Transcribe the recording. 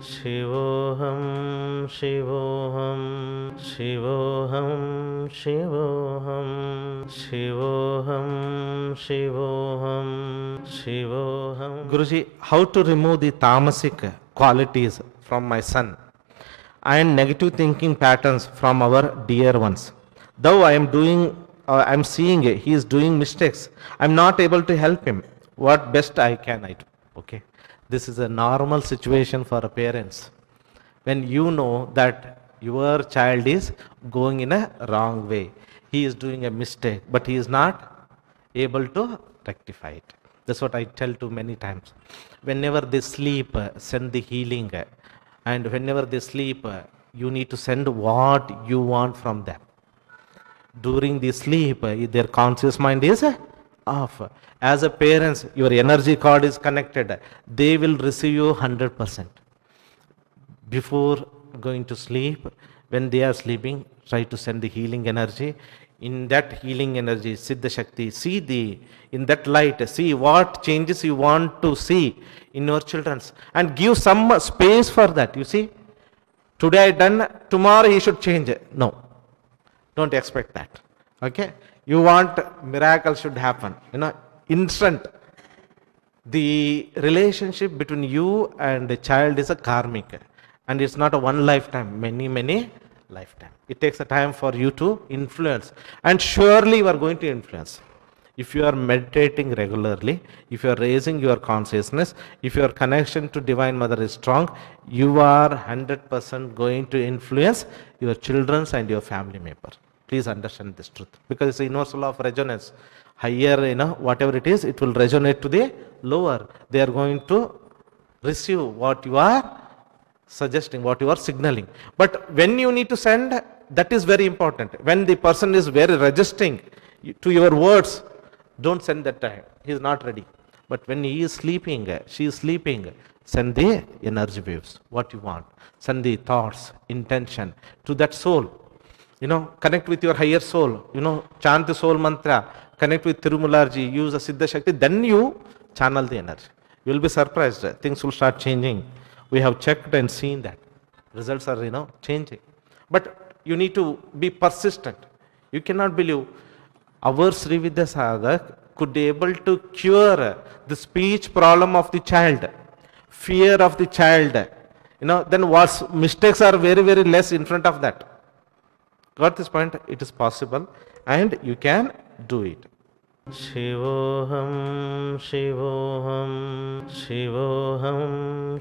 Shivoham, Shivoham, Shivoham, Shivoham, Shivoham, Shivoham, Shivoham. Guruji, how to remove the tamasic qualities from my son and negative thinking patterns from our dear ones? Though I am seeing he is doing mistakes, I am not able to help him. What best I can I do? Okay. This is a normal situation for parents. When you know that your child is going in a wrong way, he is doing a mistake, but he is not able to rectify it. That's what I tell to many times. Whenever they sleep, send the healing. And whenever they sleep, you need to send what you want from them. During the sleep, their conscious mind is off. As a parents, your energy cord is connected. They will receive you 100%. Before going to sleep, when they are sleeping, try to send the healing energy. In that healing energy, Siddha Shakti, in that light, see what changes you want to see in your children's, and give some space for that. You see, today I done, tomorrow he should change. No, don't expect that. Okay, you want miracle should happen, instant. The relationship between you and the child is a karmic, and it's not a one lifetime, many lifetime. It takes a time for you to influence, and surely you are going to influence. If you are meditating regularly, if you are raising your consciousness, if your connection to Divine Mother is strong, you are 100% going to influence your children and your family members. Please understand this truth, because it's the universal law of resonance. Higher, whatever it is, it will resonate to the lower. They are going to receive what you are suggesting, what you are signaling. But when you need to send, that is very important. When the person is very resisting to your words, don't send that time. He is not ready. But when he is sleeping, she is sleeping, send the energy waves, what you want. Send the thoughts, intention to that soul. Connect with your higher soul. Chant the soul mantra. Connect with Thirumoolarji. Use the Siddha Shakti. Then you channel the energy. You will be surprised. Things will start changing. We have checked and seen that. Results are, changing. But you need to be persistent. You cannot believe our Srividya sadhak could be able to cure the speech problem of the child, fear of the child. Then what mistakes are very less in front of that. Got this point? It is possible and you can do it. Shivoham, Shivoham, Shivoham.